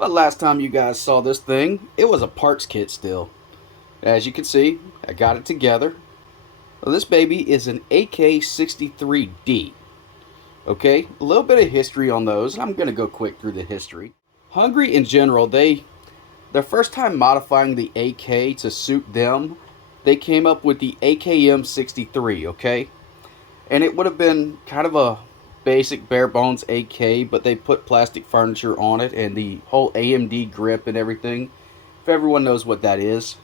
Well, last time you guys saw this thing, it was a parts kit still. As you can see, I got it together. Well, this baby is an AK63D. Okay, a little bit of history on those, and I'm going to go quick through the history. Hungary in general, their first time modifying the AK to suit them, they came up with the AKM63, okay? And it would have been kind of a basic bare bones AK, but they put plastic furniture on it and the whole AMD grip and everything, if everyone knows what that is.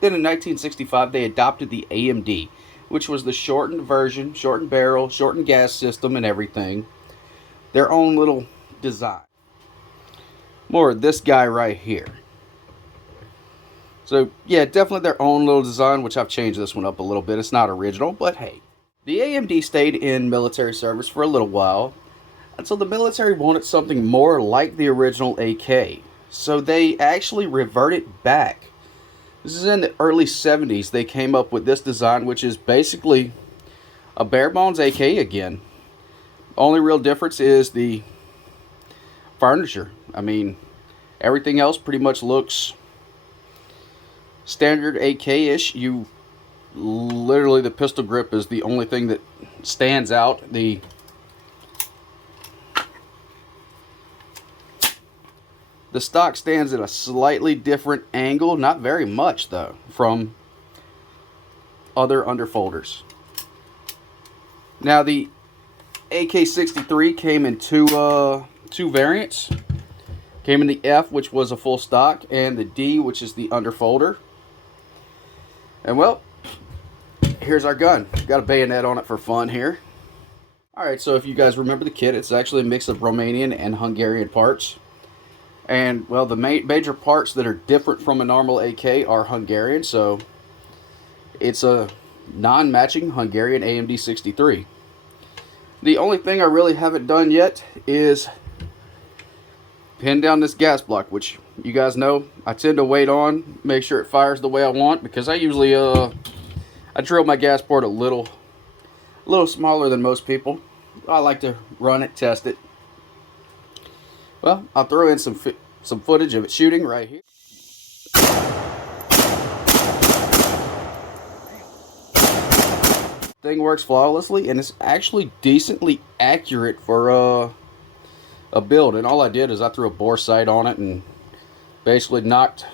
Then in 1965 they adopted the AMD, which was the shortened version, shortened barrel, shortened gas system and everything. Their own little design. More of this guy right here. So yeah, definitely their own little design, which I've changed this one up a little bit. It's not original, but hey. The AMD stayed in military service for a little while, until the military wanted something more like the original AK. So they actually reverted back. This is in the early 70s. They came up with this design, which is basically a bare bones AK again. Only real difference is the furniture. I mean, everything else pretty much looks standard AK-ish. Literally the pistol grip is the only thing that stands out. The stock stands at a slightly different angle, not very much though, from other underfolders. Now the AK63 came in two variants. Came in the F, which was a full stock, and the D, which is the underfolder. And well, here's our gun. Got a bayonet on it for fun here. Alright, so if you guys remember the kit, it's actually a mix of Romanian and Hungarian parts. And, well, the major parts that are different from a normal AK are Hungarian, so it's a non-matching Hungarian AMD 63. The only thing I really haven't done yet is pin down this gas block, which you guys know I tend to wait on, make sure it fires the way I want, because I usually I drill my gas port a little smaller than most people. I like to run it, test it. Well, I'll throw in some footage of it shooting right here. Thing works flawlessly, and it's actually decently accurate for a build. And all I did is I threw a bore sight on it and basically knocked.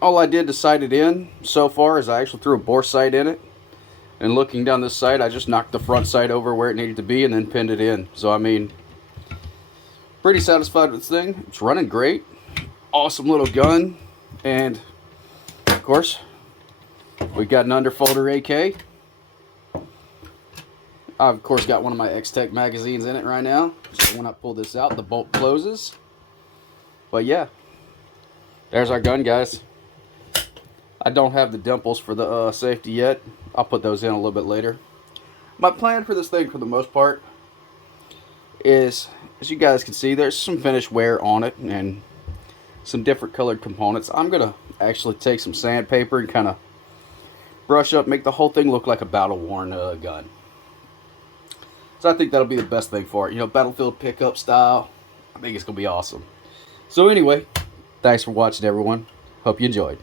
All I did to sight it in so far is I actually threw a bore sight in it, and looking down this sight, I just knocked the front sight over where it needed to be and then pinned it in. So I mean, pretty satisfied with this thing. It's running great. Awesome little gun. And of course, we got an underfolder AK. I've of course got one of my X-Tech magazines in it right now. So when I pull this out, the bolt closes. But yeah, there's our gun, guys. I don't have the dimples for the safety yet. I'll put those in a little bit later. My plan for this thing, for the most part, is, as you guys can see, there's some finished wear on it and some different colored components. I'm going to actually take some sandpaper and kind of brush up, make the whole thing look like a battle-worn gun. So I think that'll be the best thing for it. You know, battlefield pickup style. I think it's going to be awesome. So anyway, thanks for watching, everyone. Hope you enjoyed.